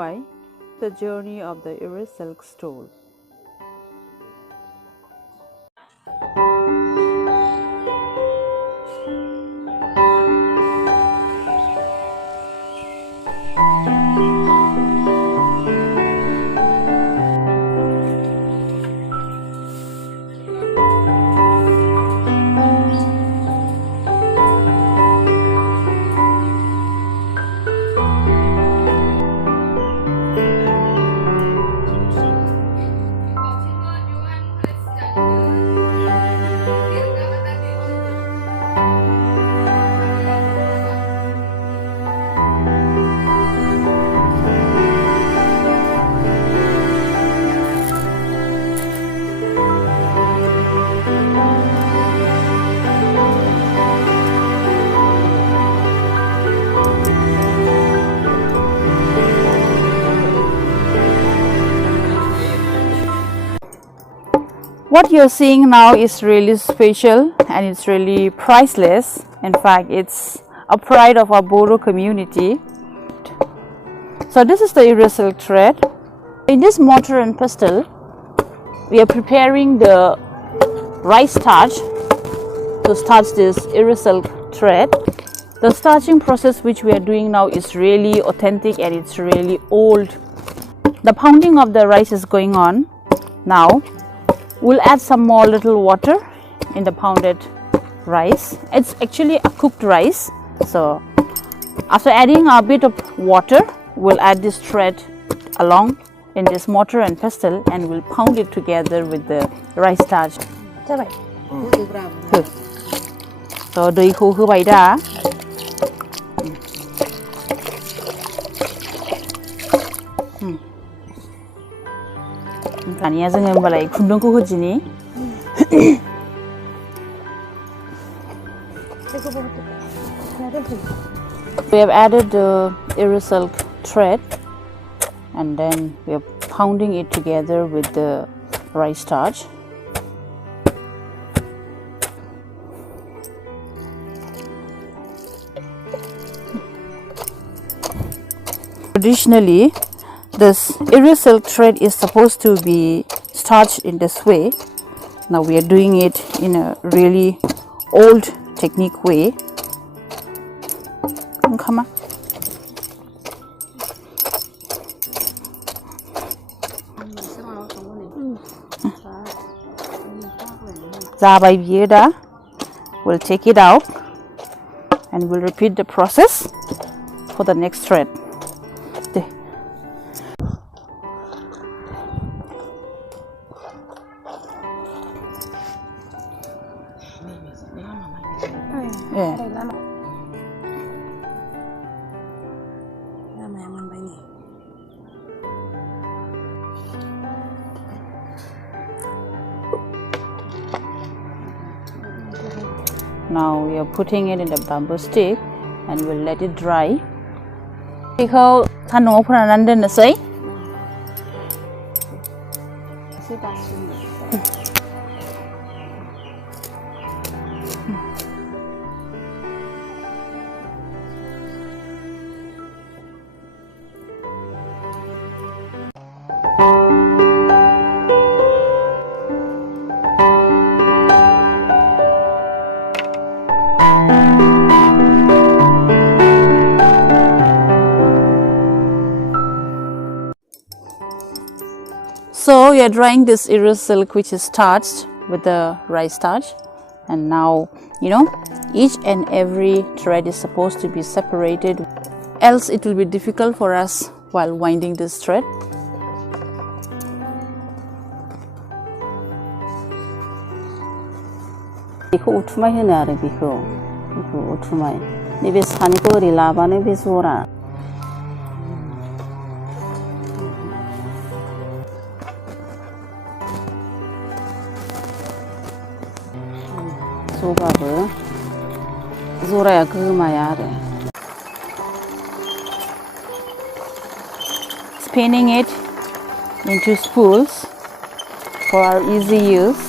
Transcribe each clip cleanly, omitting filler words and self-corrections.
Mumbai, the journey of the Erisilk stole. What you're seeing now is really special and it's really priceless. In fact, it's a pride of our Bodo community. So this is the Erisilk thread. In this mortar and pestle, we are preparing the rice starch to starch this Erisilk thread. The starching process which we are doing now is really authentic and it's really old. The pounding of the rice is going on now. We'll add some more little water in the pounded rice. It's actually a cooked rice. So after adding a bit of water, we'll add this thread along in this mortar and pestle and we'll pound it together with the rice starch. So dui khu hư bai da. दानिया जोङो होमबालाय खुन्दुंखौ होदिनि We have added the Erisilk thread and then we are pounding it together with the rice starch. Traditionally, this Erisilk thread is supposed to be starched in this way. Now we are doing it in a really old technique way. Come on. Zabai biyo da. We'll take it out and we'll repeat the process for the next thread. Now we are putting it in the bamboo stick and we'll let it dry. Because सान्दुङाव फोराननानै दोननोसै. So we are drying this Erisilk which is starched with the rice starch, and now each and every thread is supposed to be separated, else it will be difficult for us while winding this thread. बेखौ उथुमाय होनो आरो बेखौ उथुमाय नैबे सानिखौ ओरै लाबानो बे जरा जबाबो जराया गोमाया आरो Spinning it into spools for our easy use.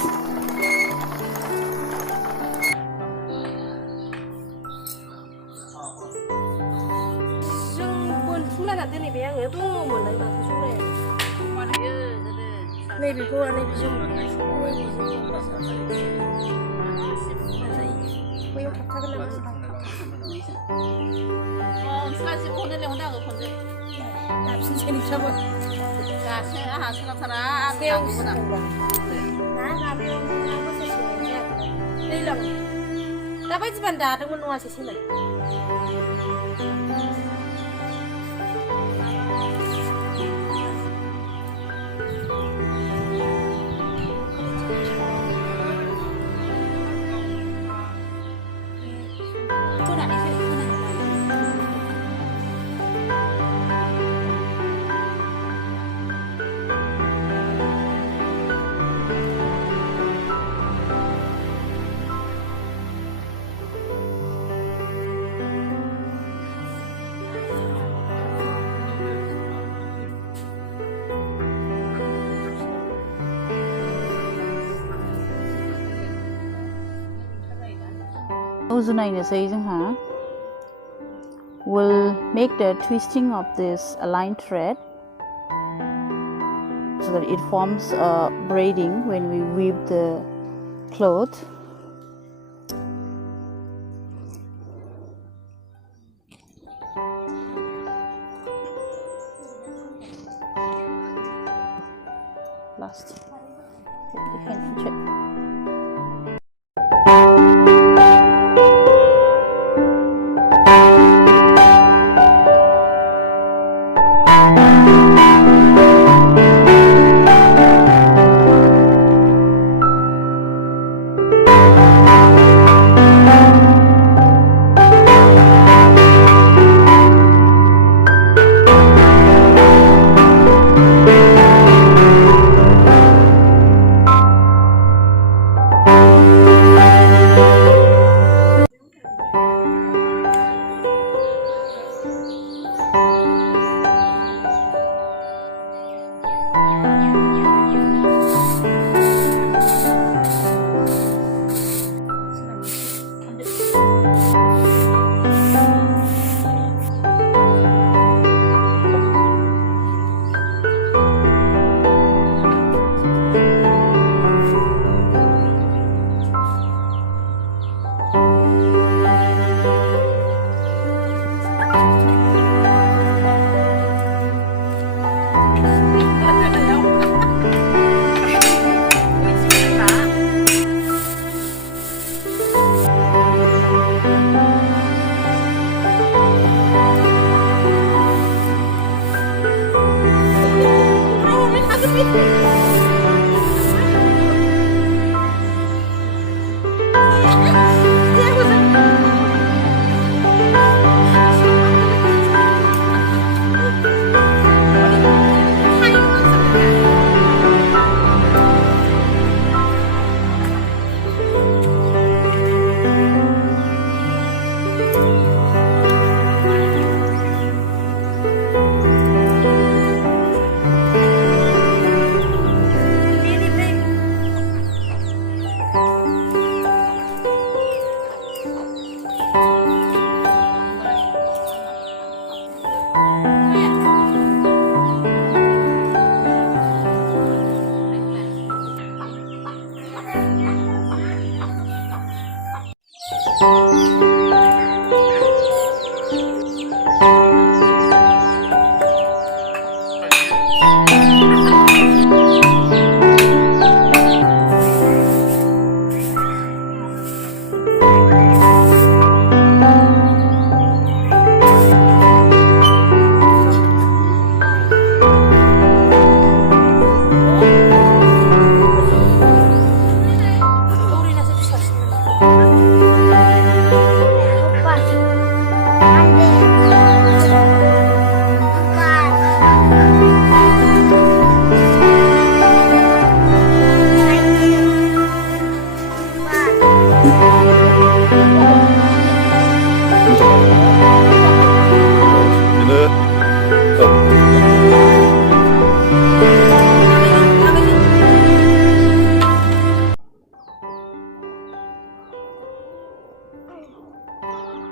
We'll make the twisting of this aligned thread so that it forms a braiding when we weave the cloth. Last.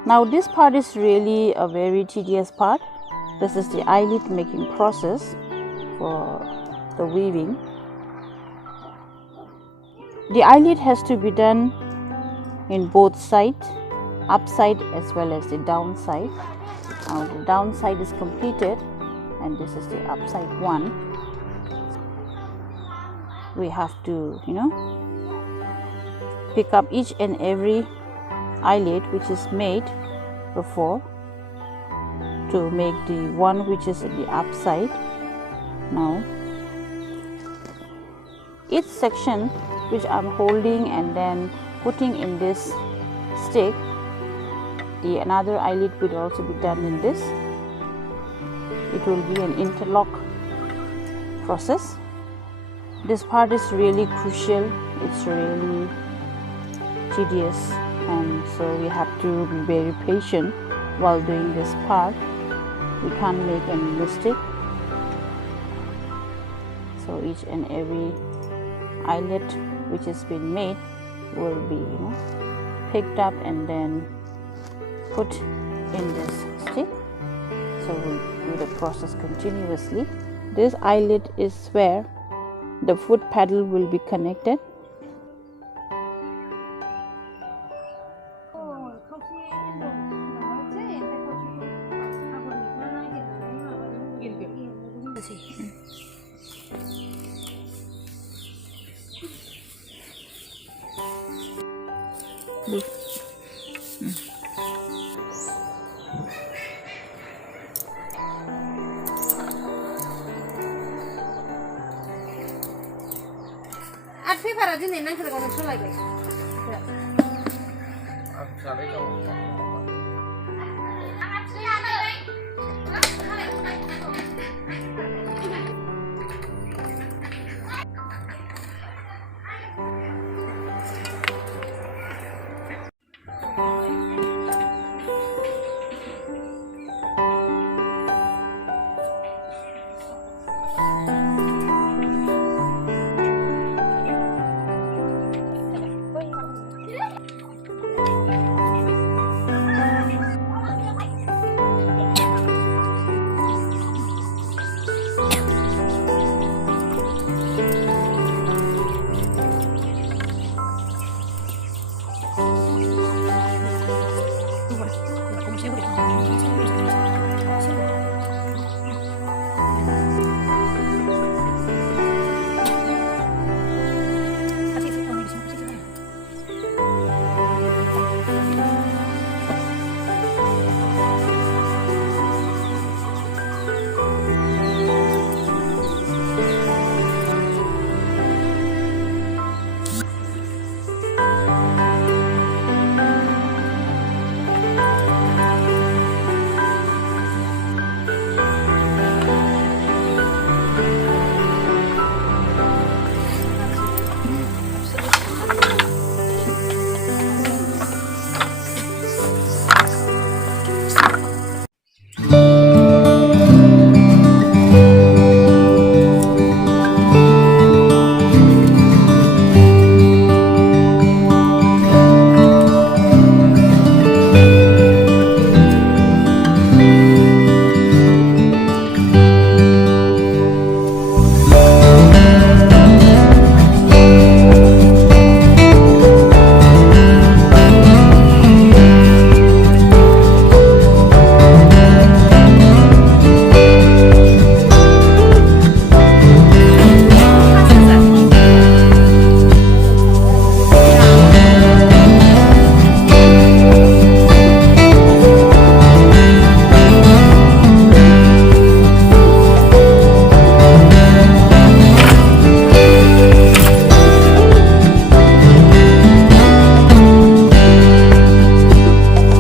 Now this part is really a very tedious part. This is the eyelid making process for the weaving. The eyelid has to be done in both sides, upside as well as the downside. Now the downside is completed. and this is the upside one. We have to, pick up each and every eyelid which is made before to make the one which is at the upside. Now each section which I'm holding and then putting in this stick, the another eyelid will also be done in this. It will be an interlock process. This part is really crucial, it's really tedious, and so we have to be very patient while doing this part. We can't make any mistake. So each and every eyelid which has been made will be picked up and then put in this stick. So we do the process continuously. This eyelid is where the foot pedal will be connected. At พี่พาราจินนี่นั่งคือกับคนช่วยไป